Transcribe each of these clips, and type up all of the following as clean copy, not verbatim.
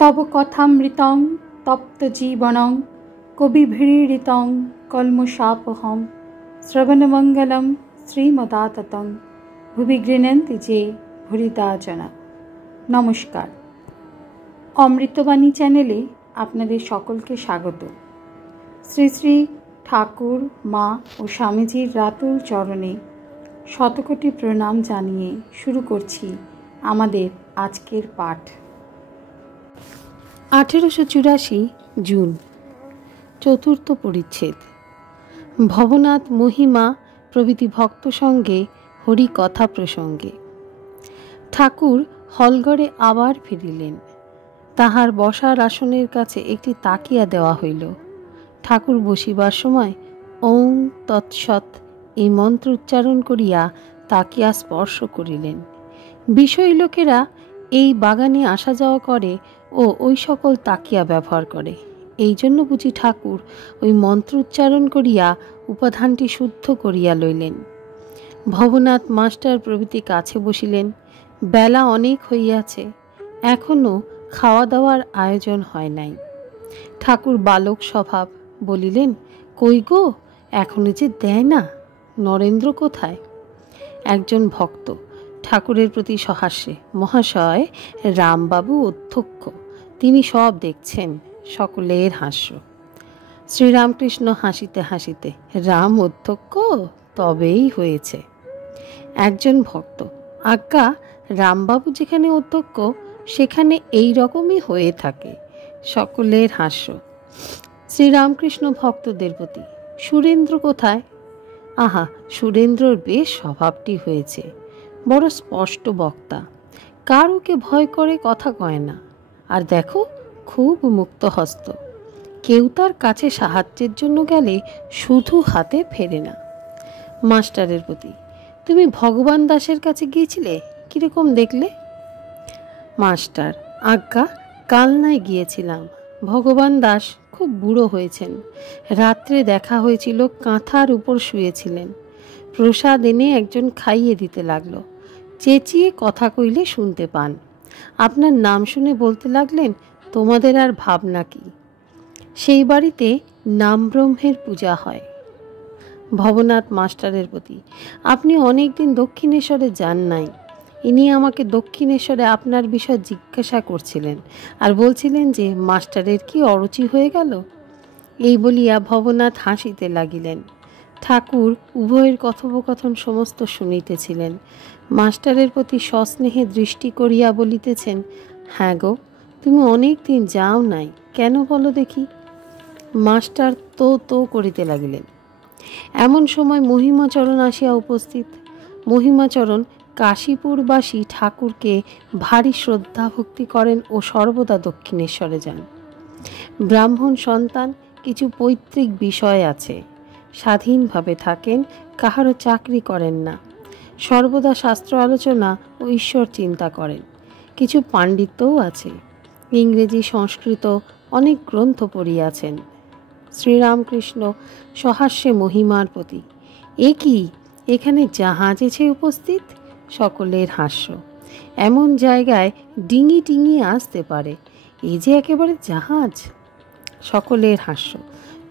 তব কথামৃতং তপ্ত জীবনং কবিভিড়িতং কলমশাপহম শ্রবণমঙ্গলম শ্রীমদাততং ভুবি গৃণন্তি যে ভুরিদা জনা। নমস্কার, অমৃতবাণী চ্যানেলে আপনাদের সকলকে স্বাগত। শ্রী শ্রী ঠাকুর, মা ও স্বামীজির রাতুল চরণে শতকোটি প্রণাম জানিয়ে শুরু করছি আমাদের আজকের পাঠ। 1884 জুন, চতুর্থ পরিচ্ছেদ। ভবনাথ, মহিমা প্রভৃতি ভক্ত সঙ্গে হরি কথা প্রসঙ্গে। ঠাকুর হলঘরে আবার ফিরিলেন। তাহার বসার আসনের কাছে একটি তাকিয়া দেওয়া হইল। ঠাকুর বসিবার সময় ওং তৎসৎ এই মন্ত্র উচ্চারণ করিয়া তাকিয়া স্পর্শ করিলেন। বিষয়ী লোকেরা এই বাগানে আসা যাওয়া করে ও ওই সকল তাকিয়া ব্যবহার করে। এই জন্য বুঝি ঠাকুর ওই মন্ত্র উচ্চারণ করিয়া উপাদানটি শুদ্ধ করিয়া লইলেন। ভবনাথ মাস্টার প্রভৃতি কাছে বসিলেন। বেলা অনেক হইয়াছে, এখনও খাওয়া দাওয়ার আয়োজন হয় নাই। ঠাকুর বালক স্বভাব, বলিলেন, কই গো, এখনো যে দেয় না, নরেন্দ্র কোথায়? একজন ভক্ত ঠাকুরের প্রতি সহাস্যে, মহাশয়, রামবাবু অধ্যক্ষ, তিনি সব দেখছেন। সকলের হাস্য। শ্রীরামকৃষ্ণ হাসিতে হাসিতে, রাম অধ্যক্ষ, তবেই হয়েছে। একজন ভক্ত, আজ্ঞা, রামবাবু যেখানে অধ্যক্ষ সেখানে এই রকমই হয়ে থাকে। সকলের হাস্য। শ্রীরামকৃষ্ণ ভক্তদের প্রতি, সুরেন্দ্র কোথায়? আহা, সুরেন্দ্রর বেশ স্বভাবটি হয়েছে, বড় স্পষ্ট বক্তা, কারুকে ভয় করে কথা কয় না, আর দেখো খুব মুক্তহস্ত। কেউ তার কাছে সাহায্যের জন্য গেলে শুধু হাতে ফেরে না। মাস্টারের প্রতি, তুমি ভগবান দাসের কাছে গিয়েছিলে, কিরকম দেখলে? মাস্টার, আজ্ঞা, কাল নাই গিয়েছিলাম। ভগবান দাস খুব বুড়ো হয়েছেন। রাত্রে দেখা হয়েছিল, কাঁথার উপর শুয়েছিলেন। প্রসাদ এনে একজন খাইয়ে দিতে লাগলো। চেঁচিয়ে কথা কইলে শুনতে পান। আপনার নাম শুনে বলতে লাগলেন, তোমাদের আর ভাবনা কি? সেই বাড়িতে নাম ব্রহ্মের পূজা হয়। ভবনাথ মাস্টারের প্রতি, আপনি অনেক দিন দক্ষিণেশ্বরে যান নাই। ইনি আমাকে দক্ষিণেশ্বরে আপনার বিষয় জিজ্ঞাসা করছিলেন, আর বলছিলেন যে মাস্টারের কি অরুচি হয়ে গেল। এই বলিয়া ভবনাথ হাসিতে লাগিলেন। ঠাকুর উভয়ের কথোপকথন সমস্ত শুনিতেছিলেন। মাস্টারের প্রতি সস্নেহে দৃষ্টি করিয়া বলিতেছেন, হ্যাঁ গো, তুমি অনেক দিন যাও নাই, কেন বলো দেখি? মাস্টার তো তো করিতে লাগিলেন। এমন সময় মহিমাচরণ আসিয়া উপস্থিত। মহিমাচরণ কাশীপুরবাসী ঠাকুরকে ভারী শ্রদ্ধা ভক্তি করেন ও সর্বদা দক্ষিণেশ্বরে যান। ব্রাহ্মণ সন্তান, কিছু পৈতৃক বিষয় আছে, স্বাধীনভাবে থাকেন, কাহারও চাকরি করেন না, সর্বদা শাস্ত্র আলোচনা ও ঈশ্বর চিন্তা করেন। কিছু পাণ্ডিত্যও আছে, ইংরেজি সংস্কৃত অনেক গ্রন্থ পড়িয়াছেন। শ্রীরামকৃষ্ণ সহাস্যে মহিমার প্রতি, এ কি, এখানে জাহাজ এসে উপস্থিত? সকলের হাস্য। এমন জায়গায় ডিঙি টিঙি আসতে পারে, এই যে একেবারে জাহাজ। সকলের হাস্য।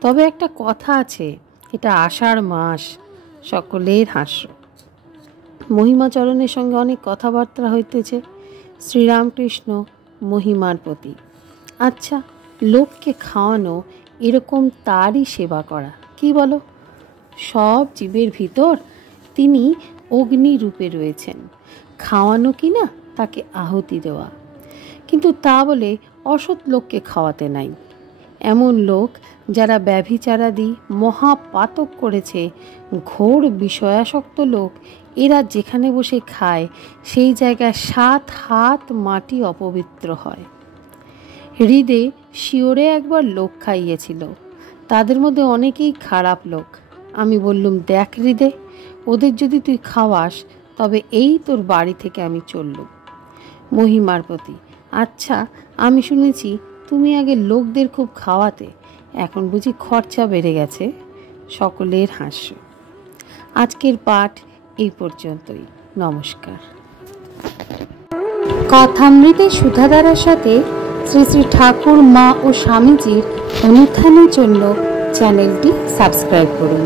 তবে একটা কথা আছে, এটা আষাঢ় মাস। সকলের হাস্য। মহিমাচরণের সঙ্গে অনেক কথাবার্তা হইতেছে। শ্রীরামকৃষ্ণ মহিমার প্রতি, আচ্ছা, লোককে খাওয়ানো এরকম তারই সেবা করা, কি বলো? সব জীবের ভিতর তিনি অগ্নিরূপে রয়েছেন, খাওয়ানো কিনা তাকে আহুতি দেওয়া। কিন্তু তা বলে অসৎ লোককে খাওয়াতে নাই। এমন লোক যারা ব্যভিচারাদি মহাপাতক করেছে, ঘোর বিষয়াসক্ত লোক, এরা যেখানে বসে খায় সেই জায়গায় 7 হাত মাটি অপবিত্র হয়। হৃদে শিওরে একবার লোক খাইয়েছিল, তাদের মধ্যে অনেকেই খারাপ লোক। আমি বললুম, দেখ হৃদে, ওদের যদি তুই খাওয়াস তবে এই তোর বাড়ি থেকে আমি চললুম। মহিমার প্রতি, আচ্ছা, আমি শুনেছি তুমি আগে লোকদের খুব খাওয়াতে, এখন বুঝি খরচা বেড়ে গেছে। সকলের হাস্য। আজকের পাঠ এই পর্যন্তই। নমস্কার। কথামৃতে সুধাধারার সাথে শ্রী শ্রী ঠাকুর, মা ও স্বামীজির অনুত্থানের জন্য চ্যানেলটি সাবস্ক্রাইব করুন।